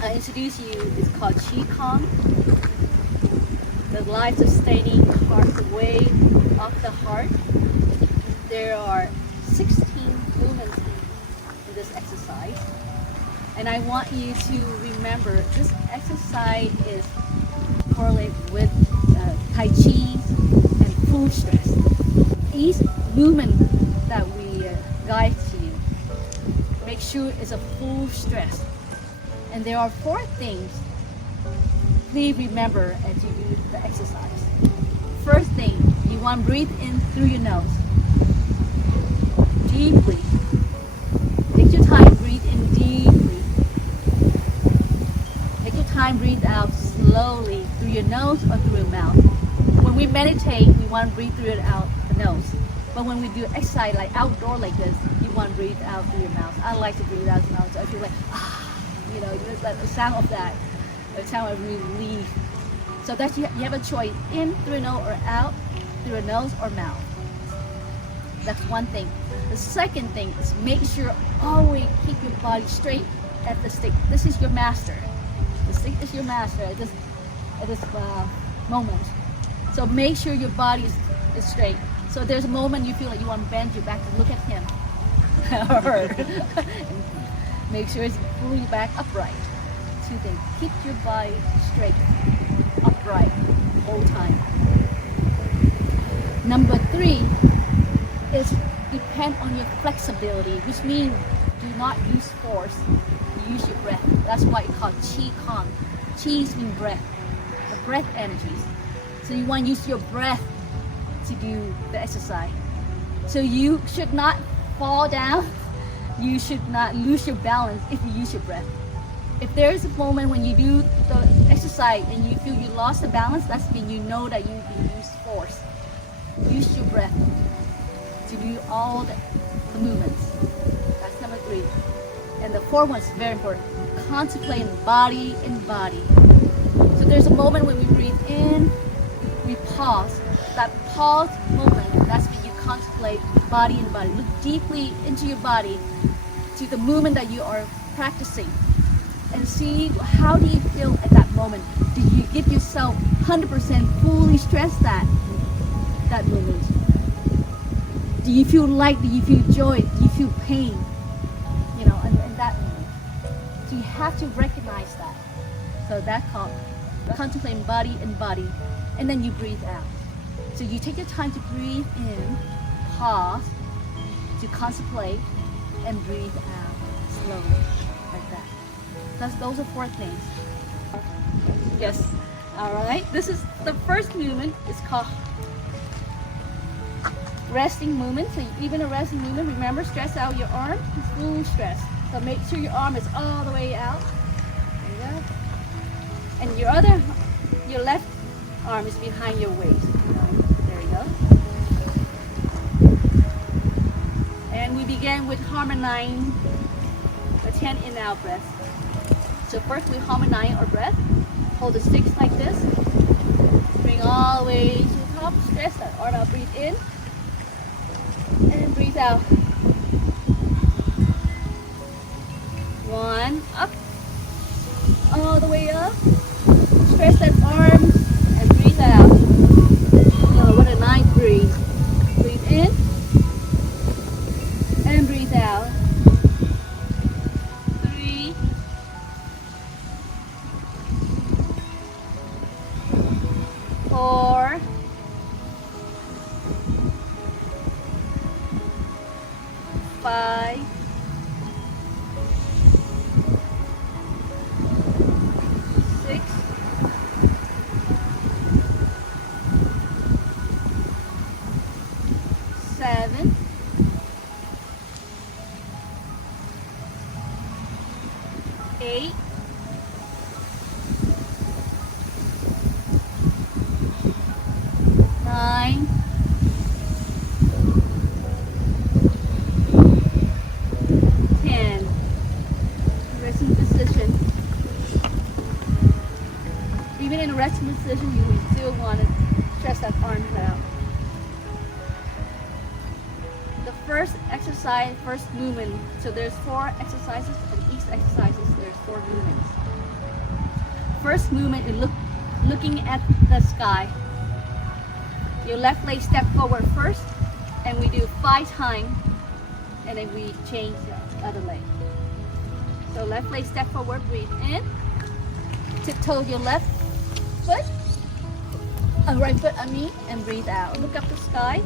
I introduce you, it's called Qigong, the life-sustaining heart wave of the heart. There are 16 movements in this exercise. And I want you to remember this exercise is correlated with Tai Chi and full stress. Each movement that we guide to you, make sure it's a full stress. And there are 4 things please remember as you do the exercise. First thing, you want to breathe in through your nose. Deeply. Take your time, breathe in deeply. Take your time, breathe out slowly through your nose or through your mouth. When we meditate, we want to breathe through it out the nose. But when we do exercise like outdoor like this, you want to breathe out through your mouth. I like to breathe out through the mouth, so I feel like, you know, just like the sound of that, the sound of relief. So that you have a choice, in through a nose or out through a nose or mouth. That's one thing. The second thing is make sure always keep your body straight at the stick. This is your master. The stick is your master at this moment. So make sure your body is straight. So there's a moment you feel like you want to bend your back and look at him. Make sure it's fully back upright. 2 things. Keep your body straight, upright, the whole time. Number 3 is depend on your flexibility, which means do not use force. Use your breath. That's why it's called Qigong. Qi means breath, the breath energies. So you want to use your breath to do the exercise. So you should not fall down. You should not lose your balance if you use your breath. If there is a moment when you do the exercise and you feel you lost the balance, that's when you know that you use force. Use your breath to do all the movements. That's number 3. And the 4th one is very important. Contemplate body in body. So there's a moment when we breathe in, we pause. That pause moment, that's when you contemplate body in body. Look deeply into your body, to the movement that you are practicing, and see how do you feel at that moment. Do you give yourself 100% fully stress that moment? Do you feel light? Do you feel joy? Do you feel pain? You know, and that moment. So you have to recognize that. So that's called contemplating body in body. And then you breathe out. So you take your time to breathe in, pause, to contemplate, and breathe out slowly, like that. Those are 4 things. Yes. All right. This is the first movement. It's called resting movement. So even a resting movement, remember, stress out your arm. It's full stress. So make sure your arm is all the way out. There you go. And your left arm is behind your waist. There you go. And we begin with harmonizing the 10 in and out breath. So first we harmonize our breath. Hold the sticks like this. Bring all the way to the top. Stress that arm out. Breathe in. And breathe out. 1, up. All the way up. Stretch that arm and breathe out. Oh, what a nice breathe. Breathe in and breathe out. 3, 4, 5, 6, 7, 8, 9, 10. Resting position. Even in a resting position, you still want to stretch that arm out. The first exercise, first movement. So there's 4 exercises, and each exercise there's 4 movements. first movement is looking at the sky. Your left leg step forward first, and we do 5 times, and then we change the other leg. So left leg step forward, breathe in. Tiptoe your left foot, right foot on me, and breathe out. Look up the sky.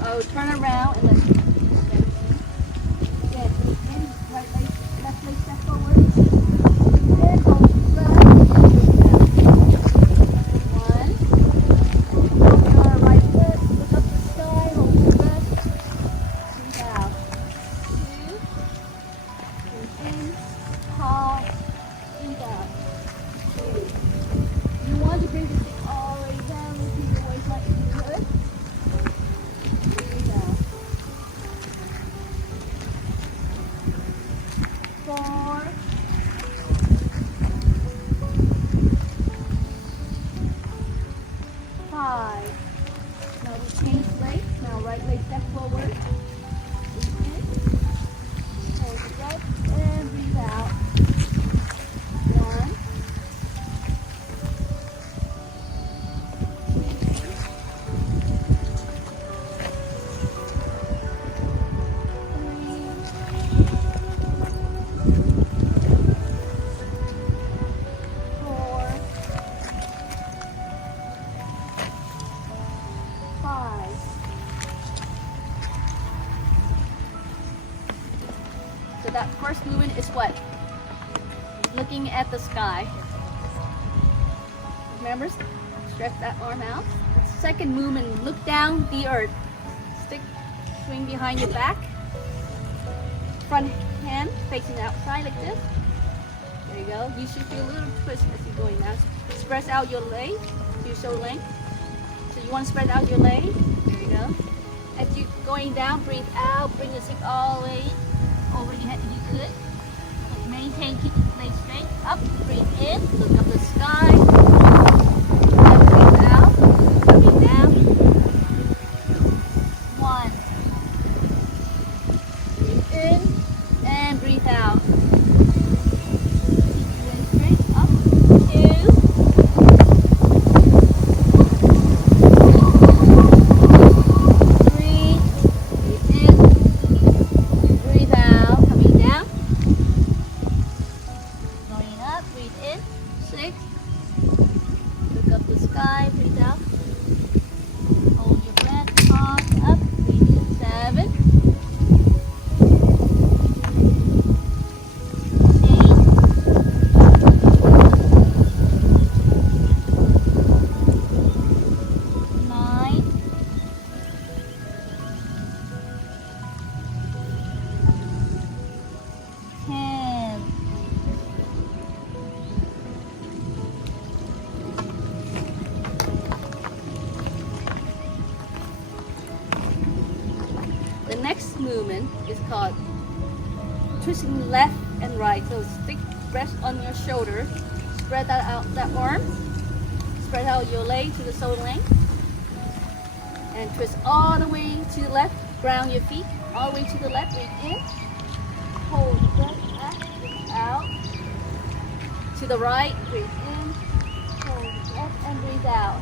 Oh, turn around and then again, breathe in. Right leg, left leg step forward. And hold your breath. One. Your right foot, look up the sky, hold your breath. Breathe out. 2. Breathe in. Pause. Breathe out. 3. You want to bring the stick all the way down, lifting your waist like you could. Breathe out. 4. 5. Now we change legs. Now right leg step forward. Breathe in. Hold your breath and breathe out. 1. 4. 5. So that first movement is what? Looking at the sky. Remember? Stretch that arm out. The second movement, look down the earth. Stick, swing behind your back. Front hand facing outside like this. There you go. You should feel a little twist as you're going down. Spread out your leg to your shoulder length. So you want to spread out your leg. There you go. As you're going down, breathe out. Bring your stick all the way over your head if you could. Maintain, keep the leg straight. Up, breathe in. Look up the sky. And breathe out. Coming down. 1. Breathe in and breathe out. Keep your leg straight. Up. 2. 3. Breathe in. Breathe out. Coming down. Going up. Breathe in. 6. Look up the sky. Breathe out. Hold your breath. Pause. Up. Breathe in. 7. 8. 9. 10. The next movement is called twisting left and right. So stick rest on your shoulder. Spread that out, that arm. Spread out your leg to the shoulder length. And twist all the way to the left. Ground your feet all the way to the left. Breathe in. Hold the breath up. Breathe out. To the right. Breathe in. Hold the breath and breathe out.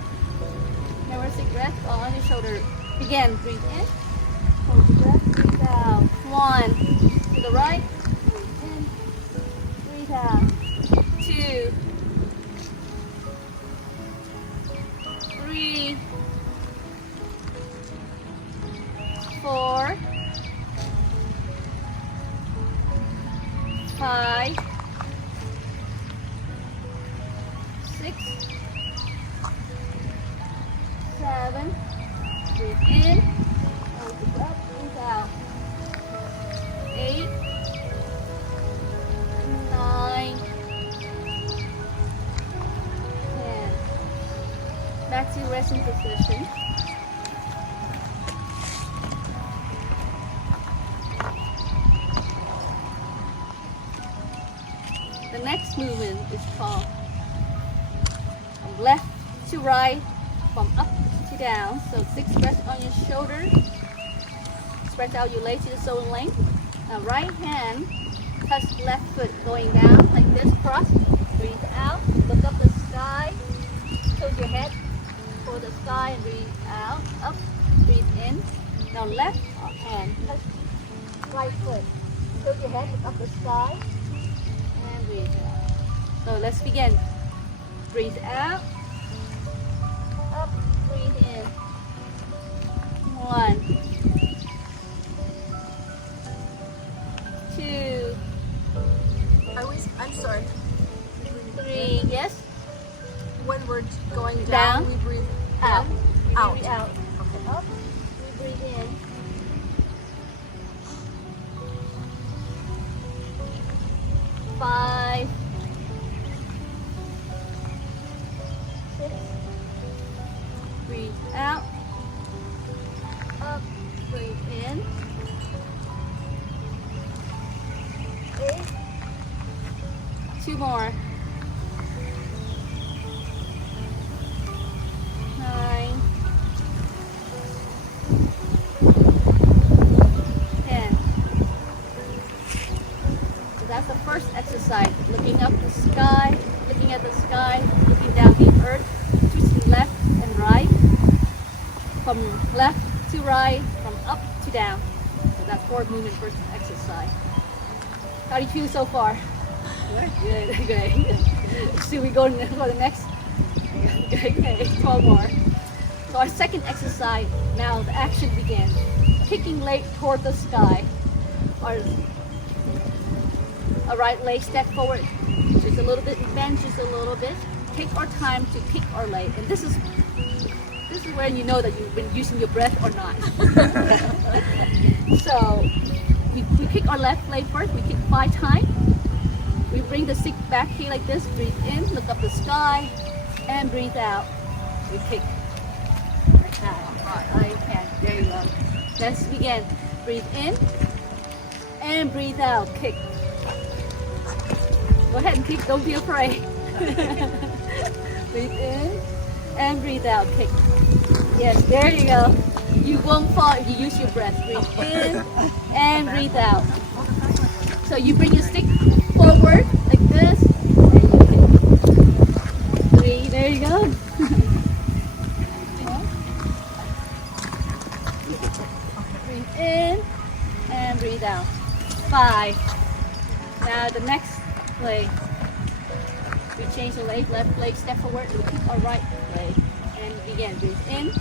Remember, stick rest on your shoulder. Again, breathe in. Hold your breath, breathe out. 1. To the right. Breathe in. Breathe out. 2. 3. 4. 5. 6. 7. Breathe in. Hold the breath, breathe out. 8. 9. 10. Back to resting position. The next movement is called from left to right, from up to down. So 6 rest on your shoulder. Spread out your leg to the shoulder length. Now right hand touch left foot going down like this, cross. Breathe out. Look up the sky and breathe out. Up, breathe in. Now left hand touch right foot. Tilt your head, look up the sky, and breathe out. So let's begin. Breathe out. Up, breathe in. 1, 2, I'm sorry. 3. Yes. When we're going down, we breathe Out. Out. Breathe out. Okay. Up. We breathe in. 5, 6. Breathe out. Up. Breathe in. 8. 2 more. 9, 10. So that's the first exercise. Looking up the sky, looking at the sky, looking down the earth, twisting left and right, from left to right, from up to down. So that's forward movement first exercise. How do you feel so far? Good, great. So we go for the next. Okay, 12 more. So our second exercise, now the action begins. Kicking leg toward the sky. Our right leg step forward, just a little bit, bend just a little bit. Take our time to kick our leg. And this is when you know that you've been using your breath or not. So we kick our left leg first, we kick 5 times. We bring the stick back here like this, breathe in, look up the sky, and breathe out. We kick. Like that. You can. There you go. Let's begin. Breathe in, and breathe out. Kick. Go ahead and kick, don't be afraid. Breathe in, and breathe out. Kick. Yes, there you go. You won't fall if you use your breath. Breathe in, and breathe out. So you bring your stick forward like this, and you kick. 3, there you go. Breathe in and breathe out. 5. Now the next leg. We change the leg, left leg step forward, we kick our right leg. And begin. Breathe in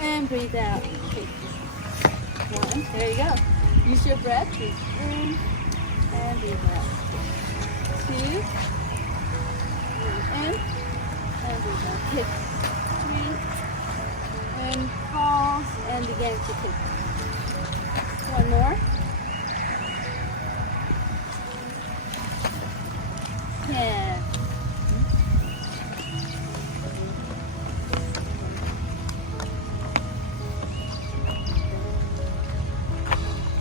and breathe out. Kick. 1, there you go. Use your breath. Breathe in and breathe out. 2, breathe in and breathe out. Kick. 3, and pause and begin to kick. 1 more. 10.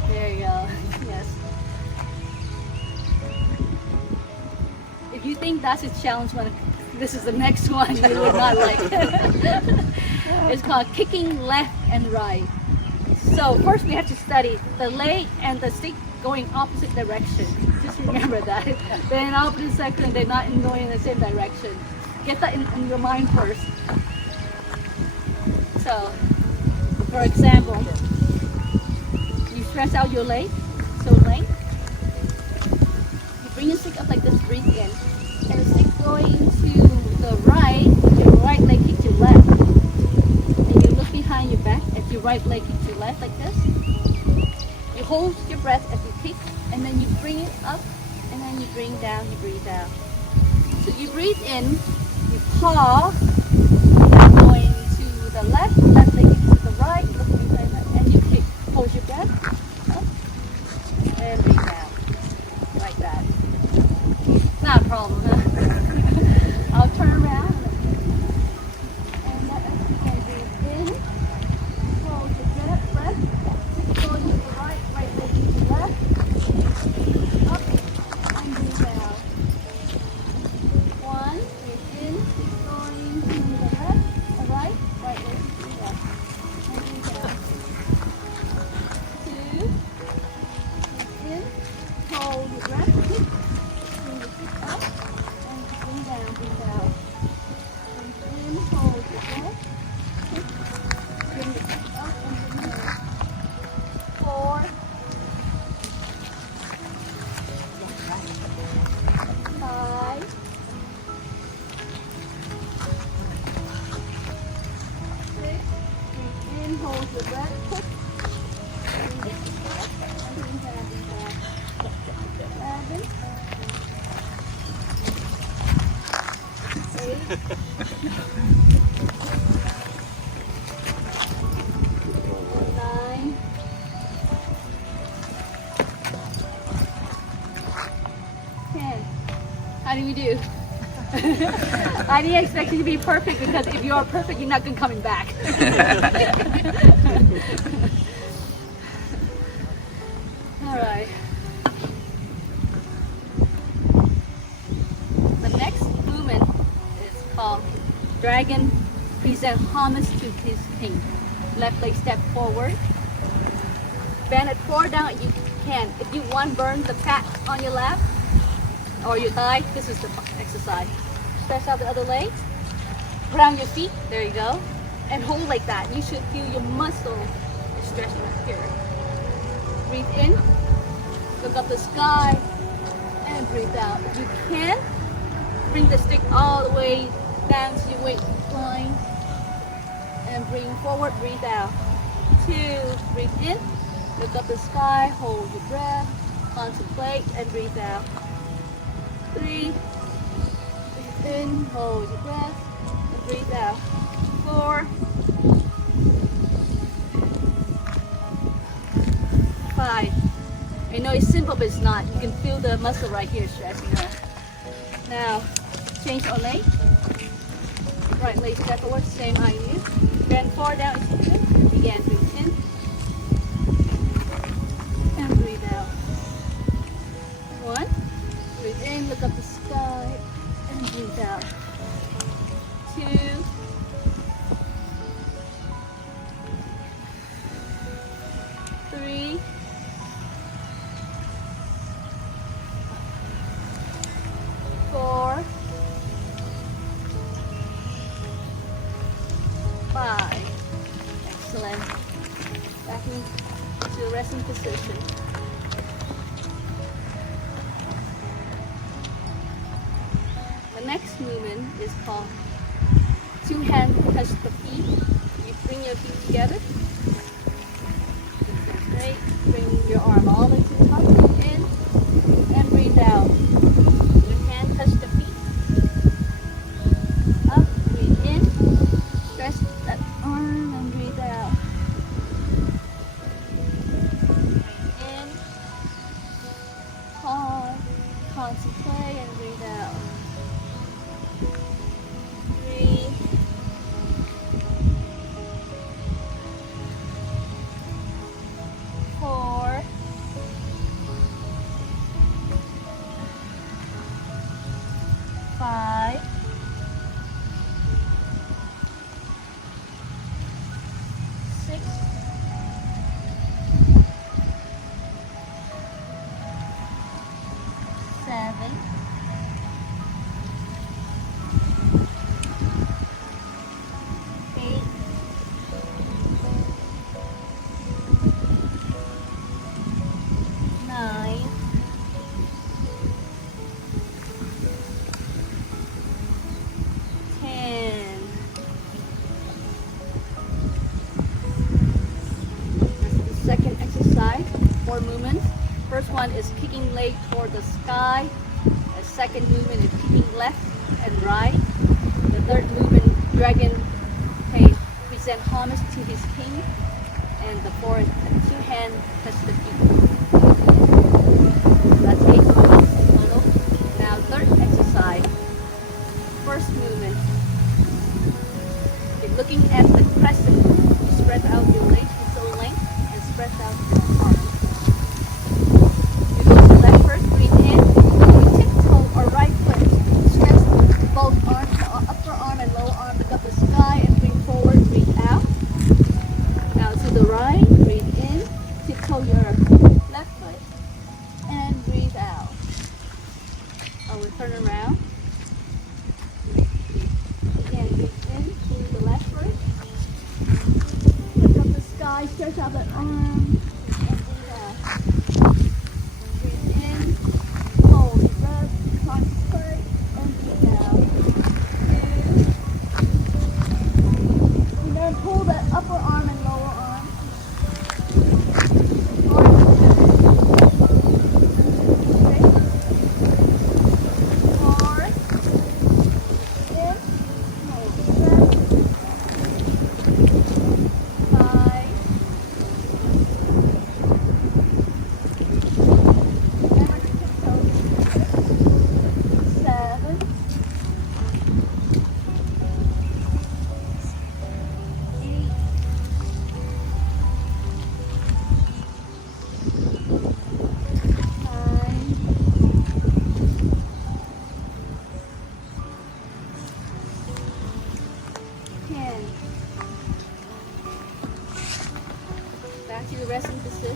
There you go. Yes. If you think that's a challenge one, this is the next one you will not like. It's called kicking left and right. So first we have to study the leg and the stick going opposite direction. Just remember that. They're in opposite section, they're not going in the same direction. Get that in your mind first. So, for example, you stretch out your leg, so length. You bring your stick up like this, breathe in. And the stick going to the right, your right leg kicks your left. And you look behind your back as your right leg kicks your left like this. You hold your breath as you kick, and then you bring it up, and then you bring down, you breathe out. So you breathe in, you pause, going to the left leg kicks to the right, look behind that, and you kick. Hold your breath, up, and breathe out. Like that. Not a problem, huh? I'll turn around. And that you can breathe in, hold your breath, go to the right leg to the left, up, and breathe out. 1, breathe in, keep going to the left, the right leg to the left, and breathe out. 2, breathe in, hold your breath, Nine. 10. How do we do? I didn't expect you to be perfect because if you are perfect, you're not going coming back. All right. The next movement is called Dragon Present Homage to his king. Left leg step forward. Bend it forward down if you can. If you want, burn the fat on your lap or your thigh. This is the exercise. Stretch out the other leg. Ground your feet. There you go. And hold like that. You should feel your muscle stretching up here. Breathe in. Look up the sky. And breathe out. If you can, bring the stick all the way down to your waistline. And bring forward. Breathe out. 2. Breathe in. Look up the sky. Hold your breath. Contemplate and breathe out. 3. In, hold your breath, and breathe out. 4, 5. I know it's simple, but it's not. You can feel the muscle right here stretching out. Now, change our leg. Right leg step forward, same idea. Bend forward down if you can. Again, breathe in. And breathe out. 1. Breathe in, look up the sky. And breathe out. 2. 3. 4. 5. Excellent. Back into the resting position. The next movement is called 2 hands touch the feet. You bring your feet together. Straight. Bring your arm all the way to the top. Breathe in and breathe out. Your hand touch the feet. Up. Breathe in. Stretch that arm and breathe out. Breathe in. Pause. Concentrate and breathe out. 3. 4. 5. 6. 7. 8. 9. 10. That's the second exercise. 4 movements. First one is kicking leg toward the sky. The second movement is kicking left and right. The third movement, dragon present homage to his king. And the fourth, 2 hands touch the feet. That's 8 movements in total. Now third exercise. First movement. You're looking at the crescent. You spread out your legs to the length and spread out your arms. You go to left first, breathe in. You tiptoe or right foot. Stretch both arms, the upper arm and lower arm. Look up the sky and bring forward, breathe out. Now to the right, breathe in. Tiptoe your left foot and breathe out. I will turn around. Again, breathe in to the left first. Look up the sky, stretch out that arm and breathe out. Breathe in, hold your breath, concentrate, and breathe out. 2. And then pull that upper arm and lower arm. 4. In.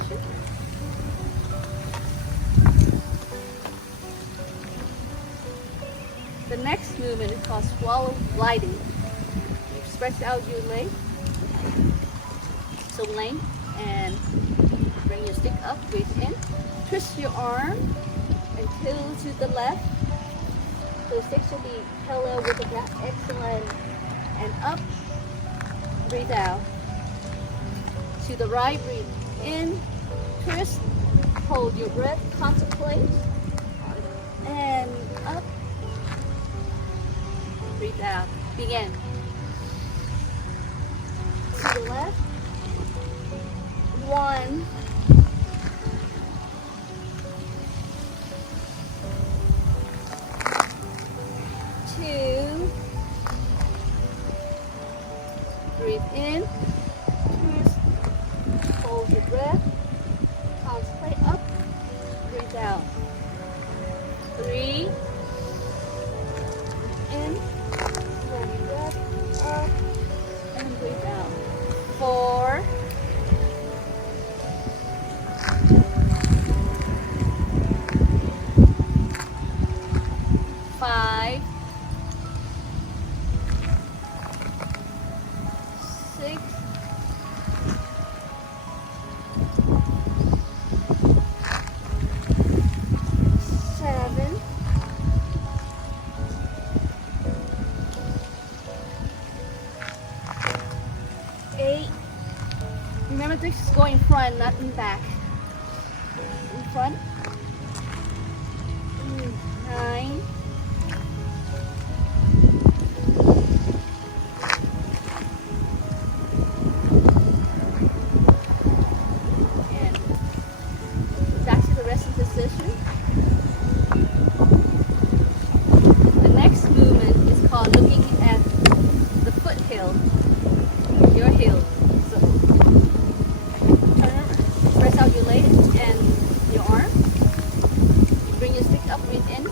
position. The next movement is called swallow gliding. You stretch out your leg, so length, and bring your stick up, breathe in. Twist your arm and tilt to the left. So the stick should be parallel with the ground. Excellent. And up, breathe out. To the right, breathe in, twist, hold your breath, contemplate, and up, breathe out. Begin. To the left. 1, 2, breathe in, twist, hold your breath, concentrate up, breathe out. 3, in, hold your breath up, and breathe out. 4, 5, 6, 7, 8. Remember, this is going in front, not in back. In front. 9. Position. The next movement is called looking at the foothill, your heel. So turn, press out your leg and your arm. Bring your stick up, breathe in,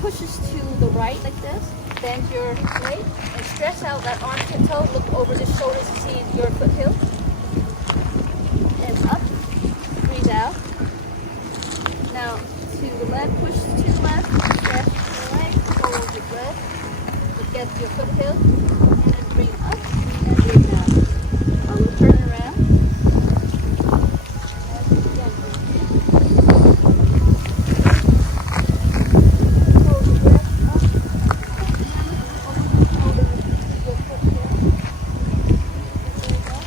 pushes to the right like this. Bend your leg and stretch out that arm to toe. Look over the shoulders to see your foothill. And up, breathe out. Now to the left, push to the left, stretch your leg, hold your breath, look at your foothill, and then bring up and breathe out. I will turn around. And again, breathe in. Hold your breath up, and hold your foothill. Breathe up.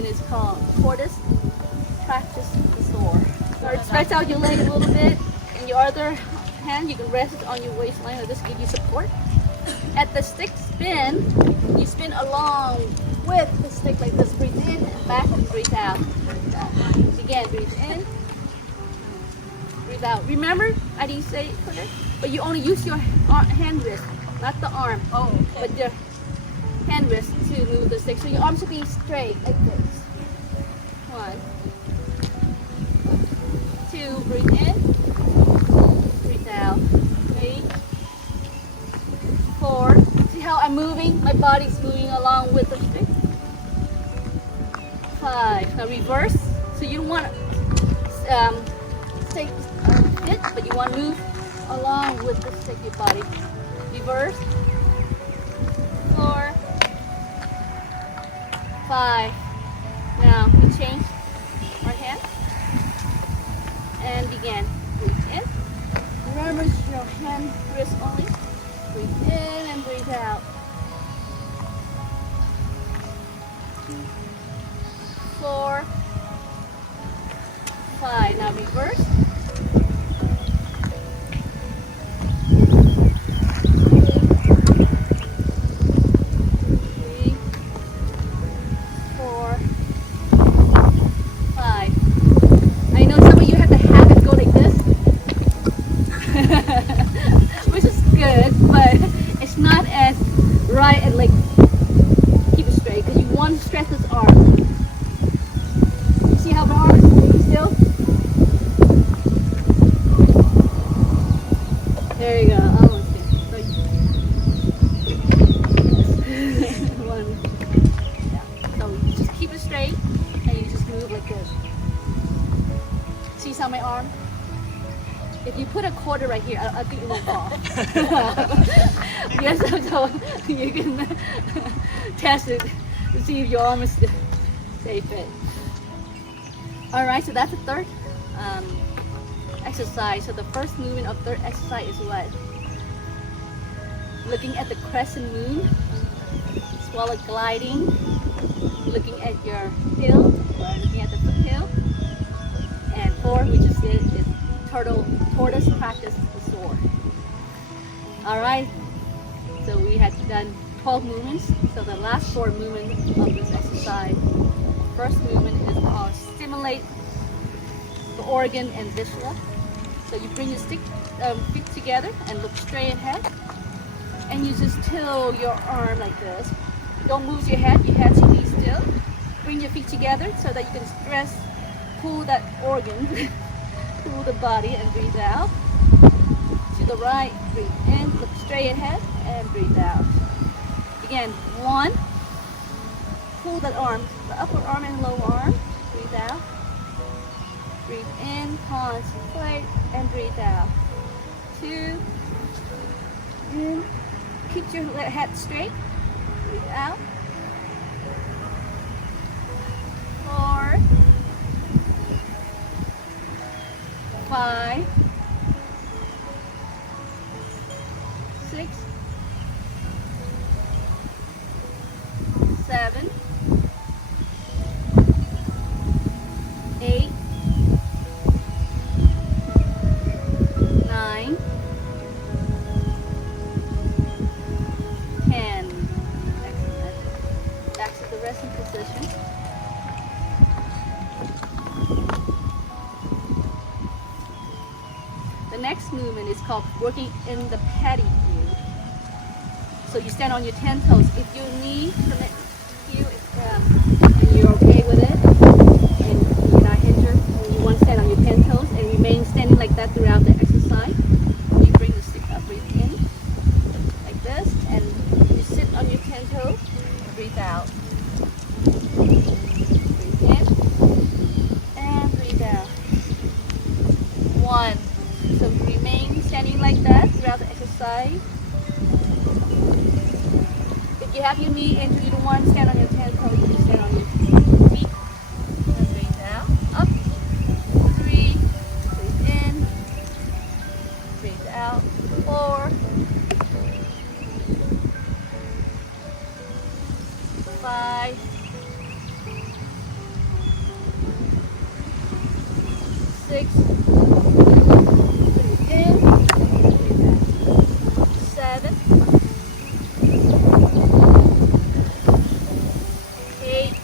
Is called tortoise. Practice the soar. Stretch out your leg a little bit, and your other hand you can rest it on your waistline, or just give you support. At the stick spin, you spin along with the stick like this. Breathe in and back and breathe out. Again, breathe in, breathe out. Remember, I didn't say it correct, but you only use your hand wrist, not the arm. Oh, okay. But your hand wrist to move the stick. So your arms should be straight like this. 1, 2, breathe in, breathe out, 3, 4. See how I'm moving? My body's moving along with the stick. 5. Now reverse. So you don't want to stay fit, but you want to move along with the stick, your body. Reverse. 4, 5. Now we change our hand and begin. Breathe in. Remember your hand wrist only. Breathe in and breathe out. 4, 5. Now reverse. 3, 4, 5. I know some of you have the habit go like this, which is good, but it's not as right and like keep it straight because you want to stretch this arm. See how my arm is moving still? There you go, almost there. One. Yeah. So you just keep it straight and you just move like this. See how my arm? If you put a quarter right here, I think it will fall. Yes, so you can test it to see if your arm is stay fit. Alright, so that's the third exercise. So the first movement of third exercise is what? Looking at the crescent moon, swallow gliding, looking at your hill, or looking at the foothill. And 4, we just did, is tortoise practice the soar. Alright, so we had done 12 movements. So the last 4 movements of this exercise. First movement is called stimulate the organ and viscera. So you bring your feet together and look straight ahead. And you just tilt your arm like this. Don't move your head should be still. Bring your feet together so that you can pull that organ, pull the body and breathe out. To the right, breathe in, look straight ahead and breathe out. Again, 1, pull that arm, the upper arm and lower arm, breathe out. Breathe in, concentrate and breathe out. 2, in, keep your head straight, breathe out. 4, 5, 6, 7, 8, 9, 10. Excellent. Back to the resting position. The next movement is called working in the paddy view. So you stand on your 10 toes. If your knee permits you, and you're okay with it, and you're not injured, and you want to stand on your 10 toes and remain standing like that throughout the exercise, you bring the stick up, breathe in, like this, and you sit on your 10 toes, breathe out. Breathe in, and breathe out. 1. So remain standing like that throughout the exercise. If you have your knee injured, you don't want to stand on your 10 toes, you just stand on your feet. And breathe out. Up. 3. Breathe in. Breathe out. 4. 5. 6. Breathe in. Breathe out. 7. 8.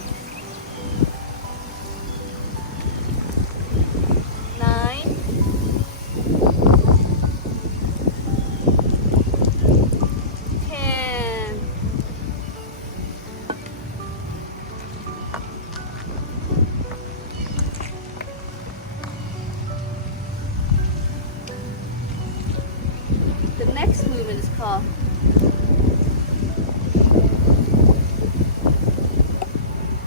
9. 10. movement is called.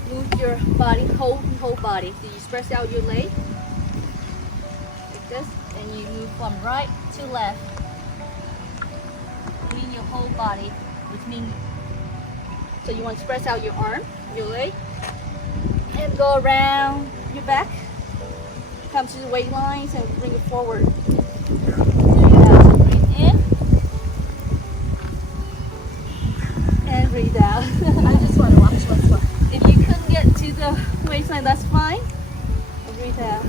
Move your body, whole body. So you spread out your leg like this, and you move from right to left. Moving your whole body, which means, so you want to spread out your arm, your leg, and go around your back. Come to the weight lines and bring it forward. Breathe in and breathe out. I just want to watch what's what. If you couldn't get to the waistline, that's fine. And breathe out.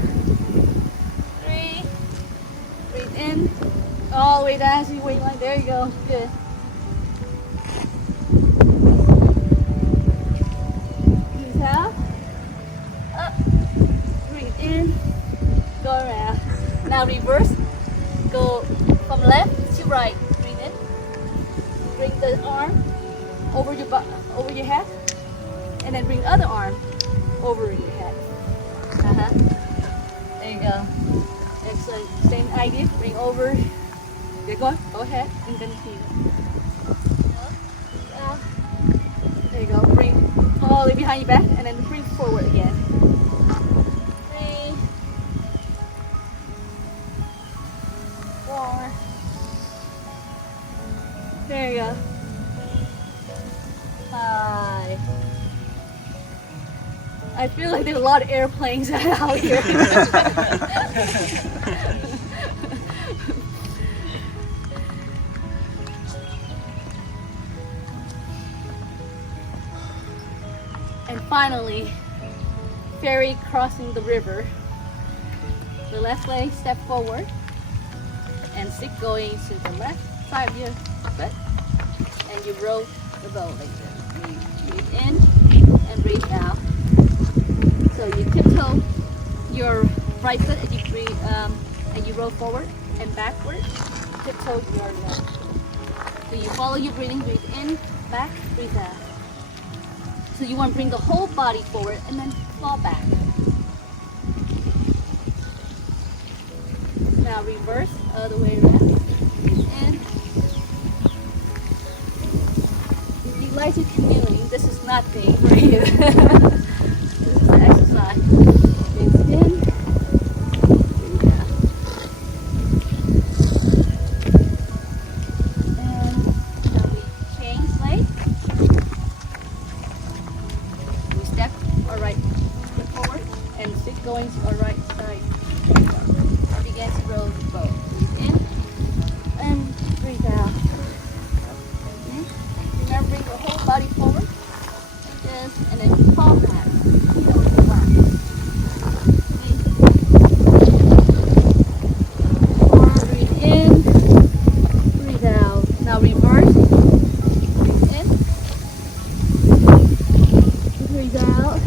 3. Breathe in. All the way down to your waistline. There you go. Good. Breathe out. Up. Breathe in. Go around. Now reverse. Go from left to right. Breathe in. Bring the arm over your butt, over your head, and then bring the other arm over your head. There you go. Excellent. Same idea. Bring over. There, go ahead and continue. There you go. Bring all the way behind your back, and then bring forward again. 3, 4. There you go. 5. I feel like there's a lot of airplanes out here. And finally, ferry crossing the river. The left leg step forward and stick going to the left side of your foot, and you roll the boat like this. Breathe in and breathe out. So you tiptoe your right foot and you breathe, and you roll forward and backward. Tiptoe your left. So you follow your breathing. Breathe in, back, breathe out. So you want to bring the whole body forward and then fall back. Now reverse, other way around. And if you like to canoeing, this is nothing for you. This is the exercise. Breathe in, breathe out. And now we change leg. We step our right foot forward and stick going to our right side. And begin to roll the boat. Breathe in and breathe out. Remember, bring the whole body forward like this, and then fall back. Breathe in, breathe out. Now reverse. Breathe in, breathe out.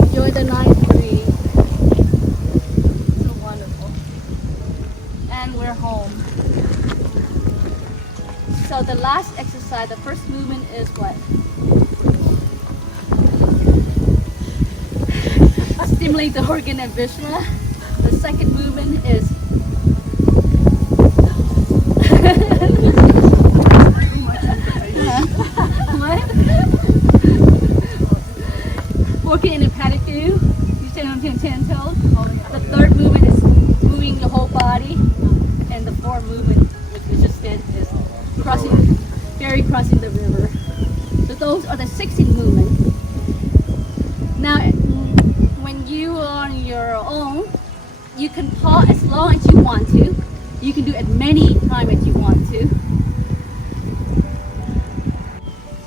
Enjoy the night breeze. So wonderful. And we're home. So the last exercise, the first movement is what? Stimulate the organ and viscera. The second movement is what? Working in the paddy. You stand on 10 toes. The third movement is moving the whole body, and the fourth movement, which we just did, is crossing, ferry crossing the river. So those are the 16 movements. Now, when you are on your own, you can pause as long as you want to. You can do as many times as you want to.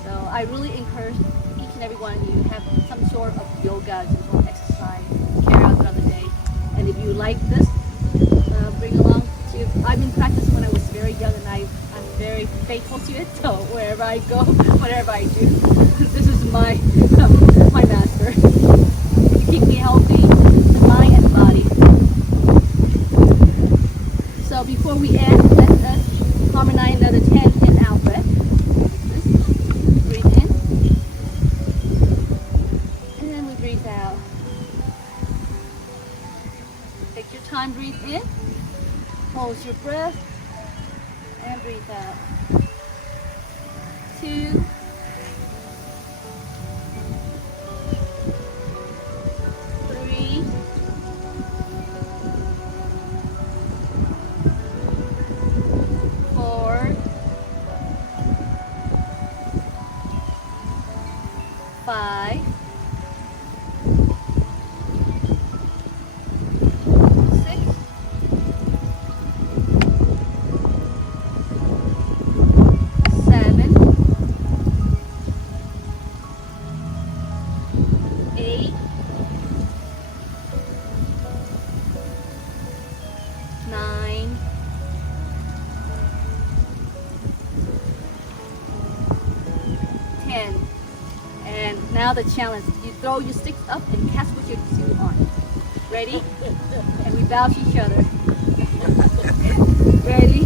So I really encourage each and every one of you to have some sort of yoga, some sort of exercise, carry out throughout the day. And if you like this, bring along to. I've been practicing when I was very young, and I'm very faithful to it. So wherever I go, whatever I do, this is my my master. To keep me healthy, the mind and body. So before we end, let us harmonize another 10 in out breath. Breathe in, and then we breathe out. Take your time. time, breathe in. Hold your breath. And breathe out. 2. 3. 4. 5. 6. 7. 8. 9. 10. And now the challenge. You throw your sticks up and catch with your 2 arms. Ready? And we bow to each other. Ready?